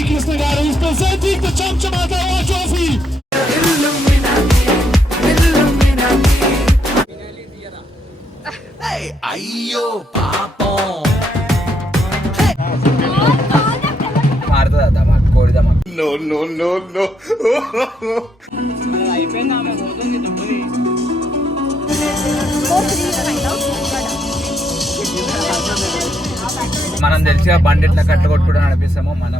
Sai Krishna garu is presenting the Chamchamata Award Trophy. అయ్యో పాపం మారుతుందా మాకు కోడిదా మాకు మనం తెలిసి బండి ఎట్లా కట్టగొట్టుకోవడం అనిపిస్తామో మనం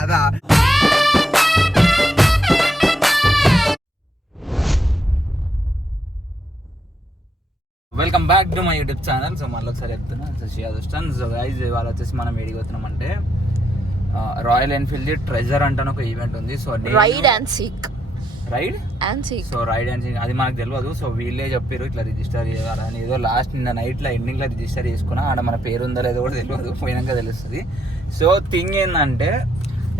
అదా welcome back to my YouTube channel. So మళ్ళీ ఒకసారి చెప్తున్నా అదృష్టం. సో గైజ్ ఇవాళ వచ్చేసి మనం ఏడికి పోతున్నాం అంటే రాయల్ ఎన్ఫీల్డ్ ట్రెజర్ అంటే ఒక ఈవెంట్ ఉంది. So ride and seek so ride and seek అది మనకు తెలియదు. సో వీళ్ళే చెప్పారు ఇట్లా రిజిస్టర్ చేయాలని. ఏదో లాస్ట్ నిన్న నైట్లో ఎండింగ్లో రిజిస్టర్ చేసుకున్నా. ఆడ మన పేరు ఉందో లేదో కూడా తెలియదు, పోయినాక తెలుస్తుంది. సో థింగ్ ఏంటంటే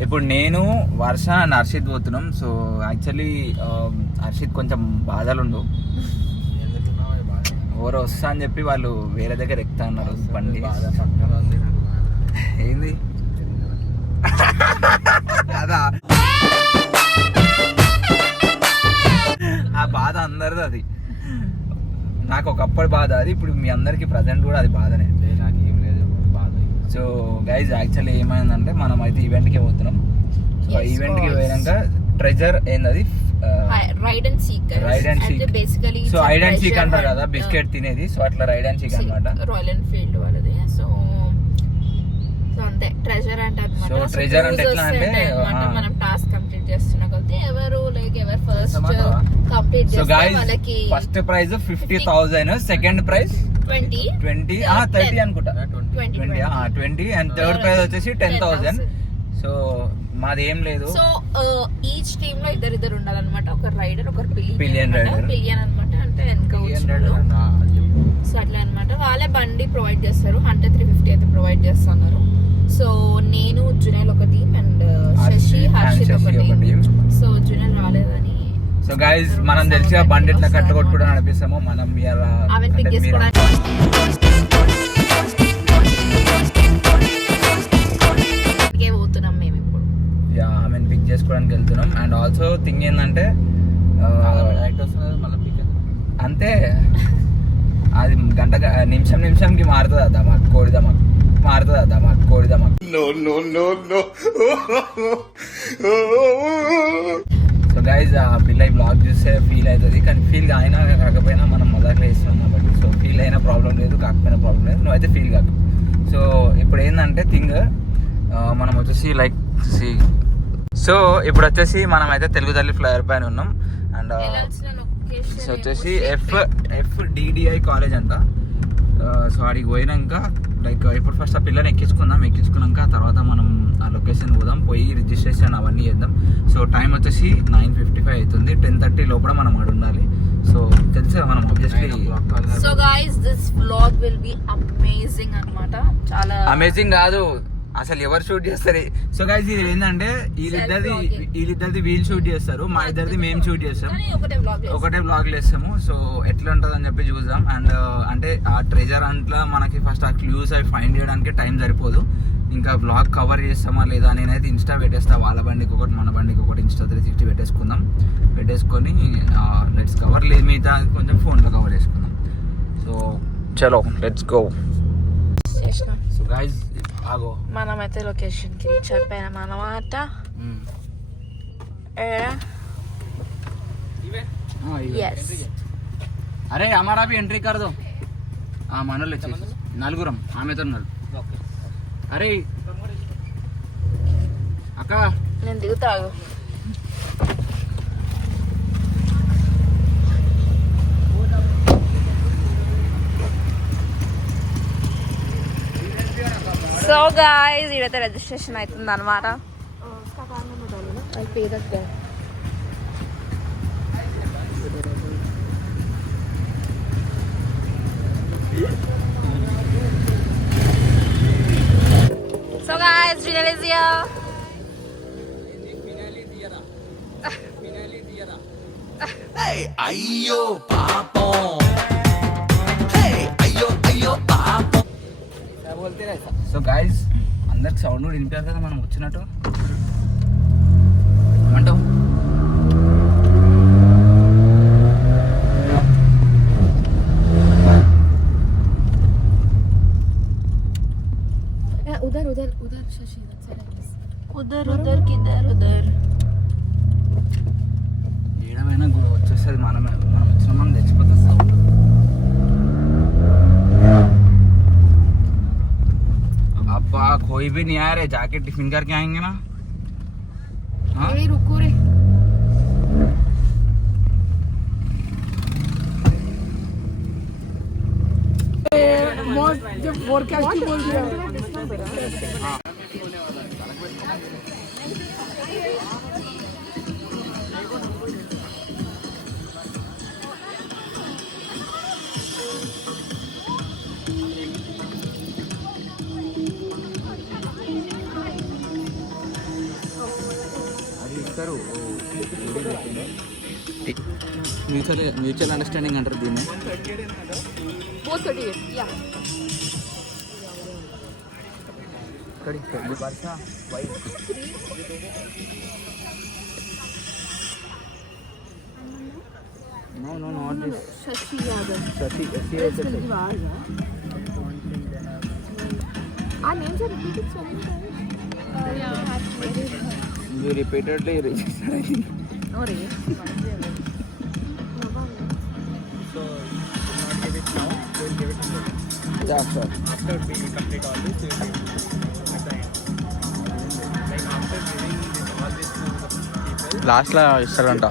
ఇప్పుడు నేను వర్ష అండ్ హర్షిత్ పోతున్నాం. సో యాక్చువల్లీ హర్షిత్ కొంచెం బాధలుండు, ఎవరో వస్తా అని చెప్పి వాళ్ళు వేరే దగ్గర ఎక్కుతా ఉన్నారు బండి. ఏంది అదా ఆ బాధ అందరిది. అది నాకు ఒకప్పటి బాధ, అది ఇప్పుడు మీ అందరికి ప్రజెంట్ కూడా అది బాధనే. నాకు ఏం లేదు బాధ. సో గైజ్ యాక్చువల్లీ ఏమైందంటే మనం అయితే ఈవెంట్కి పోతున్నాం. సో ఈవెంట్కి పోయాక ట్రెజర్ ఏంది ride and seek basically. So ride and seek అంటారు కదా బిస్కెట్ తినేది. సో అట్లా రైడ్ అండ్ సీక్ అన్నమాట రాయల్ ఎన్ఫీల్డ్ వాళ్ళది. సో అంతే ట్రెజర్ అంటే అన్నమాట. సో ట్రెజర్ అంటే ఎట్లా అంటే మనం టాస్క్ కంప్లీట్ చేస్తున్నా కొద్దీ ఎవరు ఫస్ట్ కంప్లీట్ చేస్తే వాళ్ళకి ఫస్ట్ ప్రైజ్ 50,000, సెకండ్ ప్రైజ్ 30 అనుకుంటా 20 అండ్ థర్డ్ ప్రైజ్ వచ్చేసి 10,000. సో మాది ఏం లేదు. సో ఈచ్ టీమ్ లో ఇద్దరు ఉండాలన్నమాట. ఒక రైడర్, ఒక పిలియన్ అన్నమాట. అంటే సో అట్లా అన్నమాట. వాళ్ళే బండి ప్రొవైడ్ చేస్తారు. 350 అయితే ప్రొవైడ్ చేస్తున్నారు. సో నేను జునైల్ ఒక టీమ్ అండ్ శశి హర్షిత్ ఒక టీమ్. సో జునైల్ రాలేదని. సో గైస్ మనం తెలిసి బండి ఎట్లా కట్టగొట్టుకోవడం అనిపిస్తామో మనం పిక్ చేసుకోవడానికి పోతున్నాం మేము ఇప్పుడు. ఆమెను పిక్ చేసుకోవడానికి వెళ్తున్నాం. అండ్ ఆల్సో థింగ్ ఏంటంటే అంతే అది నిమిషంకి మారుతుంది మాకు కోడిదా మాకు కోడిదా మాకు. సో గైజ్ ఆ పిల్ల బ్లాగ్ చూస్తే ఫీల్ అవుతుంది, కానీ ఫీల్ అయినా కాకపోయినా మనం మొదట్లో వేస్తున్నాం కాబట్టి. సో ఫీల్ అయినా ప్రాబ్లం లేదు, కాకపోయినా ప్రాబ్లం లేదు, నువ్వైతే ఫీల్ కాకు. సో ఇప్పుడు ఏంటంటే థింగ్ మనం వచ్చేసి లైక్ సో ఇప్పుడు వచ్చేసి మనం అయితే తెలుగు తల్లి ఫ్లైఓవర్ పైన ఉన్నాం. అండ్ సో వచ్చేసి FDDI కాలేజ్ అంట. సో అడిగి పోయినాక లైక్ ఇప్పుడు ఫస్ట్ ఆ పిల్లని ఎక్కించుకున్నాక తర్వాత మనం ఆ లొకేషన్ పోదాం, పోయి రిజిస్ట్రేషన్ అవన్నీ చేద్దాం. సో టైం వచ్చేసి 9:55 అవుతుంది. 10:30 లోపల మనం ఆడ ఉండాలి. సో తెలుసా మనం obviously. So guys this vlog will be amazing అన్నమాట. చాలా అమేజింగ్ కాదు అసలు ఎవరు షూట్ చేస్తారు. సో గైస్ ఇది ఏంటంటే వీళ్ళిద్దరిది వీళ్ళు షూట్ చేస్తారు, మా ఇద్దరిది మేము షూట్ చేస్తాం, ఒకటే బ్లాగ్లు వేస్తాము. సో ఎట్లా ఉంటుంది అని చెప్పి చూద్దాం. అండ్ అంటే ఆ ట్రెజర్ అంట్లో మనకి ఫస్ట్ ఆ క్లూస్ అవి ఫైండ్ చేయడానికి టైం సరిపోదు. ఇంకా బ్లాగ్ కవర్ చేస్తామా లేదా నేనైతే ఇన్స్టా పెట్టేస్తా. వాళ్ళ బండికి ఒకటి మన బండికి ఒకటి ఇన్స్టా 360 పెట్టేసుకొని లెట్స్ కవర్ లేదు, మిగతా కొంచెం ఫోన్లో కవర్ చేసుకుందాం. సో చలో లెట్స్ గో. సో గైస్ మనమైతే లొకేషన్ కి రీచ్ అయిపోయినాం అన్నమాట. అరే हमारा भी एंट्री कर दो. మనోళ్ళు వచ్చేసి నలుగురం ఆమెతో ఉన్నారు. అరే అక్క నేను దిగుతాగు. సో గైస్ ఇదైతే రిజిస్ట్రేషన్ అవుతుంది అనమాట. So guys Jinal is here. అయ్యో పాపం. సో గైస్ అందరికి సౌండ్ కూడా వినిపారు కదా మనం వచ్చినట్టు. ఏమంటావు? उधर उधर उधर शशि उधर उधर किधर उधर ఏడమైనా కూడా వచ్చేస్తుంది. మనం వచ్చిన మనం తెచ్చిపోతుంది సౌండ్. अब्बा कोई भी नहीं आ रहे, जाके टिफिन करके आएंगे ना. हाँ रुको रे. जब फोरकास्ट बोल दिया మ్యూచువల్ అండర్స్టాండింగ్ అంటారు దీన్ని. 438 या No, not this. Shashi Yadav Shashi, our names are repeated so many times. You repeatedly registered, I think. No re. Yeah, sure. After we complete all this, we will at the end. Like after giving all this to the people, లాస్ట్లో ఇస్తారంట.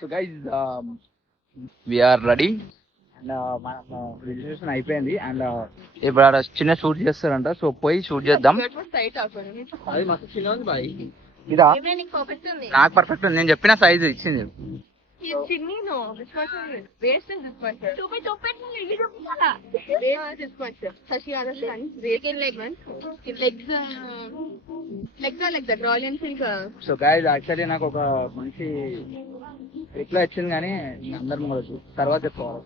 So guys we are ready and మన registration అయిపోయింది and ఇప్పుడు ఆడ చిన్న షూట్ చేస్తారంట. సో పోయి షూట్ చేద్దాం. అది మస్తు చిన్న ఉంది బాయ్. ఇదా నాకు పర్ఫెక్ట్ ఉంది. నేను చెప్పిన సైజ్ ఇచ్చింది. Chimney no, this person is waist is this person. Stupid, really don't know. Waist is this person. Shashi understand. Waist and legs are like that. Royal Enfield. So guys actually నాకు ఒక మంచి రిప్లై వచ్చింది కానీ అందరం కూడా తర్వాత చెప్పుకోవాలి.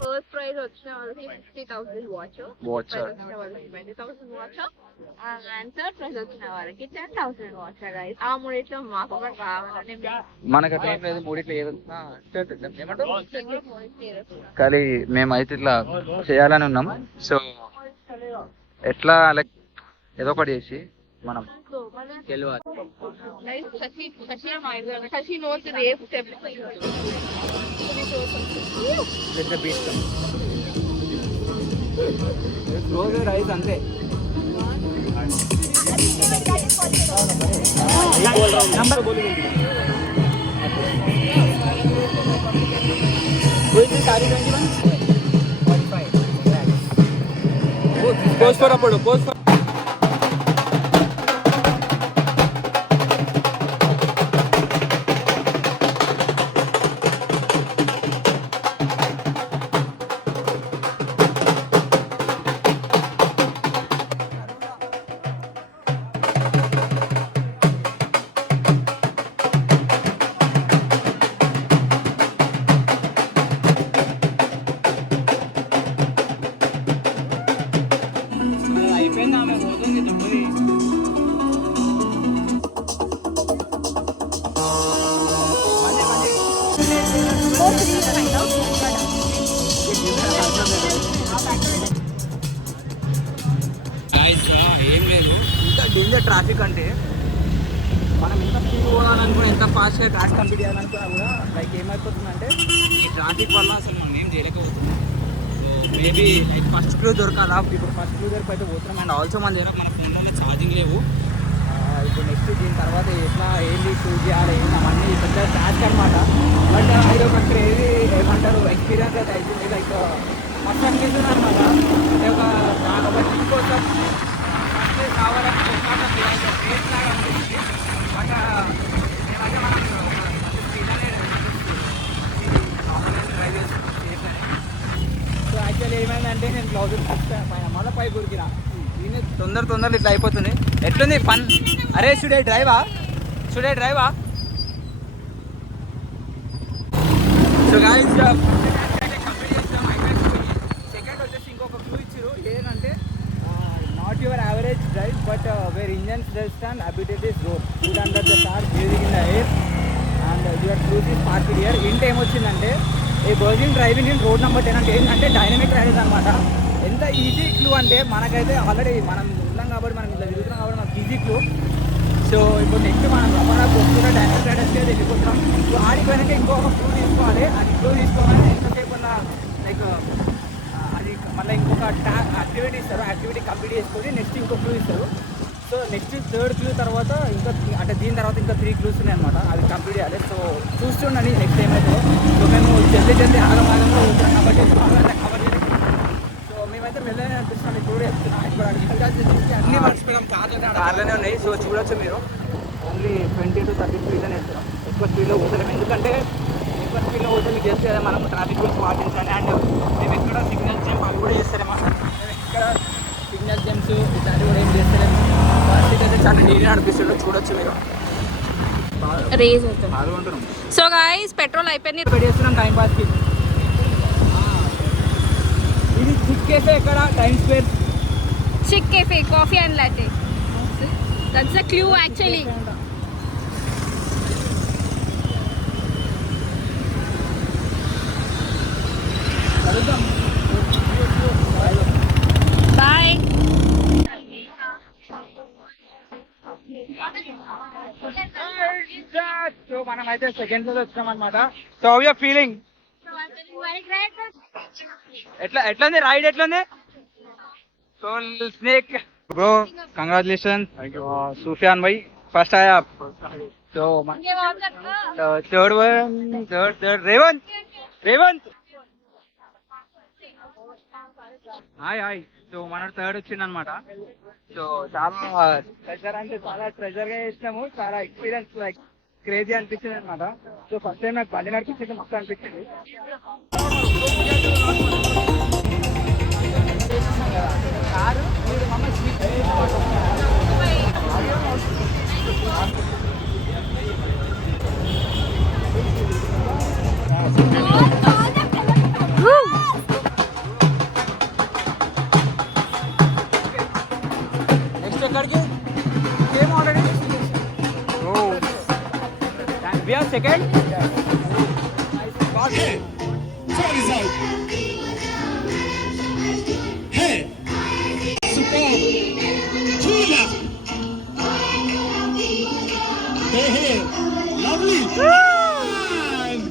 First prize వచ్చిన వాళ్ళకి 50,000 వాచర్. వాళ్ళకి 20,000 వాచర్. And third prize వచ్చిన వాళ్ళకి 10,000 వాచర్ guys. ఆ మూడిట్లో మాకు ఒకటి రావాలని మనకు అట్లా ఏం లేదు. మూడిట్లో ఏదొచ్చినా ఏమంటారు కానీ మేమైతే ఇట్లా చేయాలని ఉన్నాం. సో ఎట్లా లైక్ ఏదో ఒకటి చేసి మనం గెలవాలి. Shashi knows the race step. Rice అంతే. post for upload, post for ఏం లేదు. ఇంకా డేంజర్ ట్రాఫిక్ అంటే మనం ఎంత స్పీడ్ పోవాలనుకున్నా ఎంత ఫాస్ట్గా ట్రాక్ కంప్లీట్ చేయాలనుకున్నా కూడా లైక్ ఏమైపోతుందంటే ఈ ట్రాఫిక్ వల్ల అసలు మనం ఏం చేయలేకపోతున్నాం. So maybe like first clue దొరకాలా. ఇప్పుడు ఫస్ట్ క్లూ దొరికి అయితే పోతున్నాం. అండ్ ఆల్సో మన దగ్గర మన ఫోన్లో ఛార్జింగ్ లేవు. ఇప్పుడు నెక్స్ట్ దీని తర్వాత ఎట్లా ఏంటి షూట్ చేయాలి అవన్నీ పెద్ద టాస్క్ అనమాట. బట్ ఇది ఒక క్రేజీ ఏమంటారు ఎక్స్పీరియన్స్ అయితే అవుతుంది. లైక్ ఫస్ట్ అనిపిస్తుంది అనమాట. అంటే ఒక ట్రిప్ కోసం కావాలని టేస్ట్ లాగా అనిపిస్తుంది. బట్ ఏమంటే మనం సీజన్ ట్రై చేస్తాం. 2000 పైన మళ్ళీ పై గురికిన దీన్ని తొందరలో ఇట్లా అయిపోతుంది. ఎట్లుంది పన్? అరే షుడే డ్రైవా సో గాయ్స్ సెకండ్ వచ్చేసి ఇంకొక క్లూ ఇచ్చారు ఏంటంటే not your average drive but where engines rest and abilities road food under the car breathing in the air and your clues is park year. ఇంట్ ఏమొచ్చిందంటే ఈ బర్జింగ్ డ్రైవింగ్ ఇన్ రోడ్ నెంబర్ 10 అంటే ఏంటంటే డైనమిక్ రైడర్స్ అనమాట. ఎంత easy clue అంటే మనకైతే ఆల్రెడీ మనం ఉన్నాం కాబట్టి మనం ఇలా తిరుగుతున్నాం కాబట్టి మనకు ఈజీ క్లూ. సో ఇప్పుడు నెక్స్ట్ మనం రవాణా వస్తున్న డైనమిక్ రైడర్స్కి వెళ్ళిపోతున్నాం. సో ఆడిపోయినాక ఇంకొక క్లూ తీసుకోవాలి. అది క్లూ తీసుకోవాలి ఎంతసేపు ఉన్న లైక్ అది మళ్ళీ ఇంకొక యాక్టివిటీ ఇస్తారు. యాక్టివిటీ కంప్లీట్ చేసుకొని నెక్స్ట్ ఇంకో క్లూ ఇస్తారు. సో నెక్స్ట్ థర్డ్ క్లూ తర్వాత ఇంకా అంటే దీని తర్వాత ఇంకా 3 క్లూస్ ఉన్నాయి అనమాట. అవి కంప్లీట్ చేయాలి. సో చూస్తుండండి నెక్స్ట్ ఏమైతే. సో మేము జల్దీ ఆగమాగంలో ఉంటాం కాబట్టి కవర్ చేయాలి. సో మేమైతే వెళ్ళని అనిపిస్తున్నాం. ఇప్పుడు అన్నీ మర్చిపోయాం. కార్లోనే ఉన్నాయి. సో చూడొచ్చు మీరు ఓన్లీ 20 to 30 స్పీడ్లోనే వేస్తున్నాం. ఎక్కువ స్పీడ్లో పోతలేము. ఎందుకంటే ఎక్కువ స్పీడ్లో పోతే మీకు చేస్తే మనం ట్రాఫిక్ రూల్స్ పాటించాలి. అండ్ మేము ఎక్కడ సిగ్నల్ జంప్ అవి కూడా చేస్తారేమో. మేము ఎక్కడ సిగ్నల్ జంప్స్ ఇట్లాంటివి కూడా ఏం చేస్తలేము. ఫస్ట్ అయితే చాలా నీట్గా అనిపిస్తుంది. చూడొచ్చు మీరు రేజ్ అవుతుంది. పాల్గొంటున్నాం. సో గాయ్స్ పెట్రోల్ అయిపోయింది. చేస్తున్నాం టైం పాస్కి. ఇది చిక్ కేఫే ఎక్కడ time square chic cafe coffee and latte. That's the clue actually. Bye. So మనం అయితే సెకండ్ లో వచ్చినాం అనమాట. So how you're feeling? ఎట్లుంది రైడ్? ఎట్లుంది? So snake bro congratulations Sufiyan భాई फर्स्ट आया आप. तो थर्ड रेवंत హాయ్. సో మన థర్డ్ వచ్చింది అనమాట. సో చాలా ట్రెజర్ అంటే చాలా ట్రెజర్ గా చేసినాము. చాలా ఎక్స్పీరియన్స్ లైక్ క్రేజీ అనిపించింది అనమాట. సో ఫస్ట్ టైం నాకు బండి నడిపించింది మస్తు అనిపించింది. కారు నెక్స్ట్ ఎక్కడికి same already. We are second. Hey, check this out. Hey, superb. Two left. Hey, lovely. And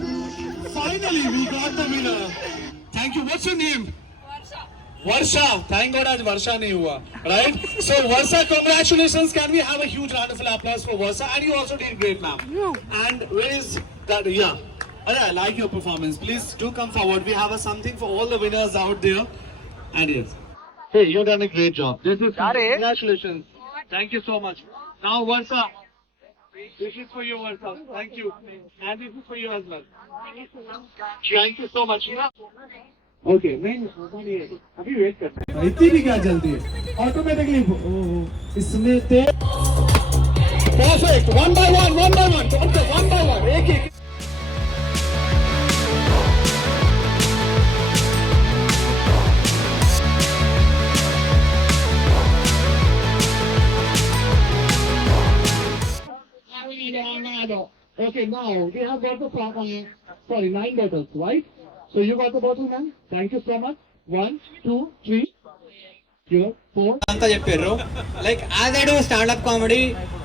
finally, we got the winner. Thank you. What's your name? Varsha. Thank God आज Varsha नहीं हुआ, right? So Varsha, congratulations. Can we have a huge round of applause for Varsha? And you also did great, ma'am. And where is that? Yeah. I like your performance. Please do come forward. We have something for all the winners out there. And yes. Hey, you've done a great job. This is congratulations. Thank you so much. Now Varsha, this is for you, Varsha. Thank you. And this is for you as well. Thank you so much. Okay नहीं अभी वेट करते हैं. इतनी भी क्या जल्दी है? ऑटोमेटिकली इसमें थे परफेक्ट. वन बाय वन एक एक. Okay, now we have got the 9 bottles, right? So you got the bottle, man. Thank you so much. 1, 2, 3, 4. అంతా చెప్పారు like as I do standup comedy.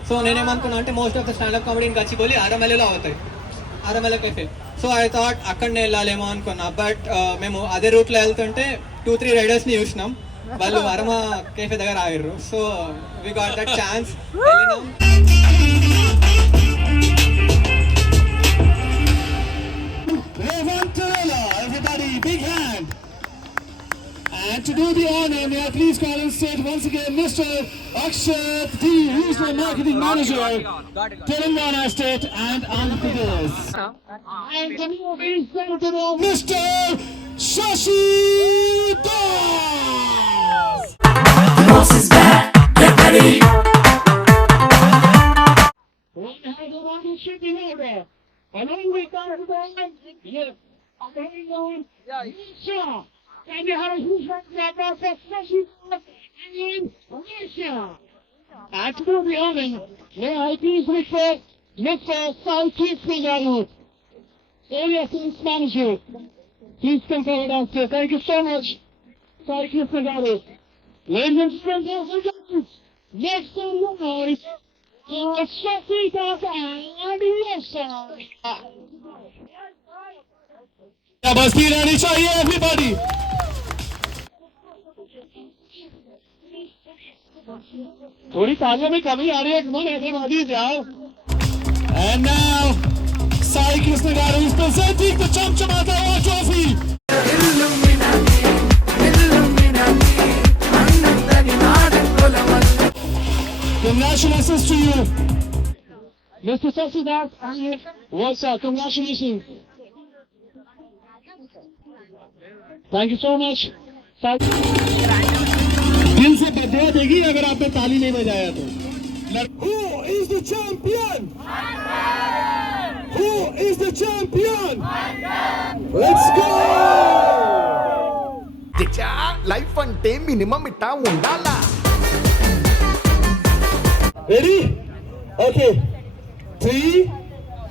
So నేనేమనుకున్నా అంటే most of the standup comedy ఇంకా గచ్చిబౌలి ఆరమల్లిలో అవుతాయి, ఆరమల్ల కెఫే. సో ఐ థాట్ అక్కడనే వెళ్ళాలేమో అనుకున్నా. బట్ మేము అదే రూట్లో వెళ్తుంటే 2-3 రైడర్స్ని చూసినాం. వాళ్ళు అరమ కెఫే దగ్గర ఆగారు. So we got that chance. వెళ్ళినాం. Everybody, big hand. And to do the honor, may I please call in stage once again Mr. Akshat D, Regional Marketing Manager, Telangana State and Andhra Pradesh. And the new Senator Mr. Shashi Das. Yes. And you have a huge number for Shashi Das and Malaysia. And to be honest, may I please request Mr. Saiki Singaru, Area Sales Manager. Please come forward downstairs. Thank you so much, Saiki Singaru. Ladies and gentlemen, next on the noise, Shashi Das and Malaysia. Basti रहनी चाहिए everybody. थोड़ी तालियों में कमी आ रही है, कौन ऐसे वादी जाओ. And now, Sai Krishna Garu is presenting the Chamchamata Award Trophy. Congratulations to you, Mr. Shashi Das and Varsha. Congratulations. Thank you so much. दिल से बधाई देगी अगर आपने ताली नहीं बजाया तो. Who is the champion? Who is the champion? Let's go! Life అంటే మినిమం ఇట్టా ఉండాలా. Ready? Okay. 3,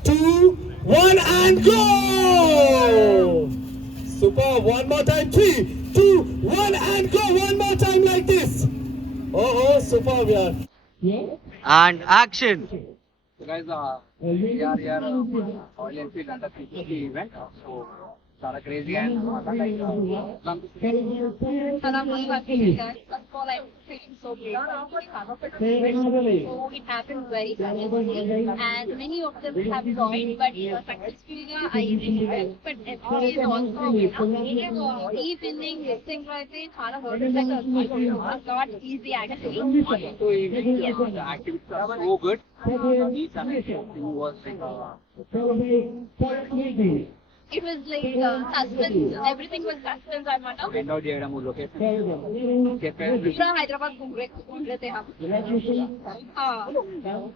2, 1 and go! Super. One more time. 3, 2, 1 and go. One more time like this. Oh, super, yaar. And action. So guys, we are here Royal Enfield under 350 event. So చాలా crazy and And I'm really happy that first of all I'm feeling so great. So it happened very suddenly and many of them have joined but successfully I didn't but every is also e-winning this thing right there చాలా hurdles like not easy actually. so even the activities are so good. Each and everything was It was like suspense, everything was suspense anamata. find out చేయడం location पूरा हैदराबाद घूम रहे थे हम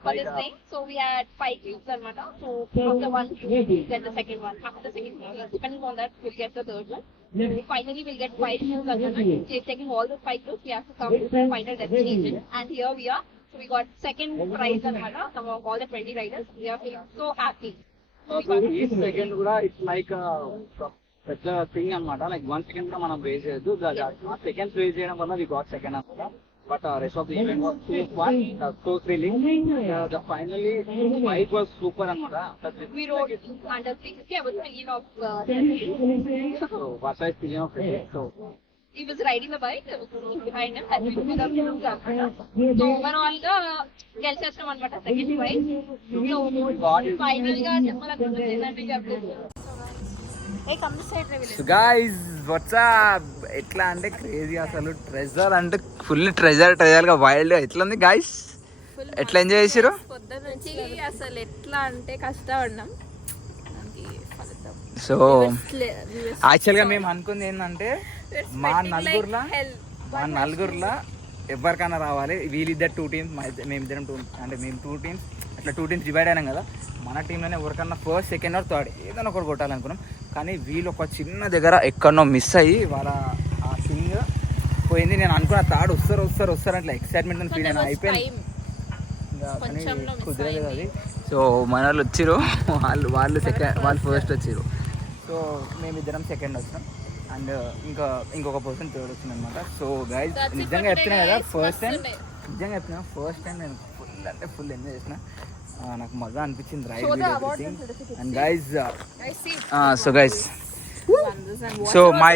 for this thing. So we had 5 groups anamata. So after one group we get the second one, after the second one depending on that we'll get the third one. Finally we'll get 5 groups anamata. Taking all the 5 groups we have to come to the final destination and here we are. So we got second prize anamata among all the 20 riders. We are feeling so happy. so each second కూడా it's like పెద్ద థింగ్ అన్నమాట. like 1 second కూడా మనం వేస్ట్ చేయొద్దు. Seconds waste చేయడం వల్ల we got second అన్నమాట. but rest of the event was so fun, so thrilling. The finally fight was super అన్నమాట. We rode under 350. I was thinking of so Varsha is feeling of it. So he was riding the bike, I was sitting behind him and we were up to so overall గా గెలిచేస్తాం అన్నమాట second prize. So final గా చెప్పాలనుకుంటే ఏంటంటే so guys WhatsApp ఎట్లా అంటే క్రేజీ అసలు ట్రెజర్ అంటే ఫుల్ ట్రెజర్ గా వైల్డ్ గా ఎట్లా ఉంది గైస్? ఎట్లా ఎంజాయ్ చేసిరు? పొద్దున నుంచి అసలు ఎట్లా అంటే కష్టపడినాం. సో యాక్చువల్గా మేము అనుకుంది ఏంటంటే మా నలుగురులా ఎవరికైనా రావాలి. వీళ్ళిద్దరు 2 teams, మేమిద్దరం 2 అంటే మేము 2 teams అట్లా 2 teams డివైడ్ అయినాం కదా. మన టీంలోనే ఎవరికన్నా ఫస్ట్, సెకండ్ ఆర్ థర్డ్ ఏదైనా ఒకటి కొట్టాలనుకున్నాం. కానీ వీళ్ళు ఒక చిన్న దగ్గర ఎక్కడనో మిస్ అయ్యి వాళ్ళ ఆ సింగ్ పోయింది. నేను అనుకున్న థర్డ్ వస్తారు అట్లా ఎక్సైట్మెంట్ అని ఫీల్ అయినా అయిపోయింది. కుదరలేదు అది. సో మన వాళ్ళు వచ్చిరు, వాళ్ళు ఫస్ట్ వచ్చిరు. సో మేమిద్దరం సెకండ్ వచ్చినాం అండ్ ఇంకొక పర్సన్ థర్డ్ వచ్చింది అనమాట. సో గైస్ నిజంగా చెప్తున్నా కదా ఫస్ట్ టైం నేను ఫుల్ ఎంజాయ్ చేసిన. నాకు మజా అనిపించింది ride and guys. So guys so మా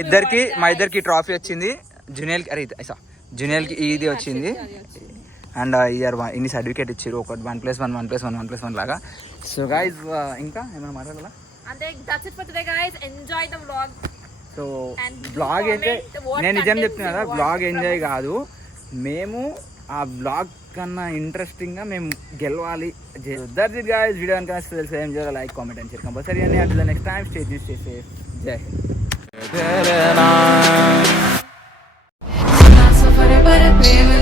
ఇద్దరికి ట్రాఫీ వచ్చింది. జూనియర్కి ఇది వచ్చింది అండ్ ఇయర్ ఇన్ని సర్టిఫికేట్ ఇచ్చారు. ఒకటి 1+1 లాగా. సో గైస్ ఇంకా ఏమైనా మాట్లాడాలా? సో బ్లాగ్ అయితే నేను నిజం చెప్తున్నా కదా, బ్లాగ్ ఎంజాయ్ కాదు మేము ఆ బ్లాగ్ కన్నా ఇంట్రెస్టింగ్గా మేము గెలవాలి. That's it guys. వీడియో కనుక తెలుసు ఏం చేయాలి, లైక్ కామెంట్ అని చెప్పి కంపల్సరీ అని. అట్లా నెక్స్ట్ టైం స్టే సేఫ్. జై హింద్. Sofare para prima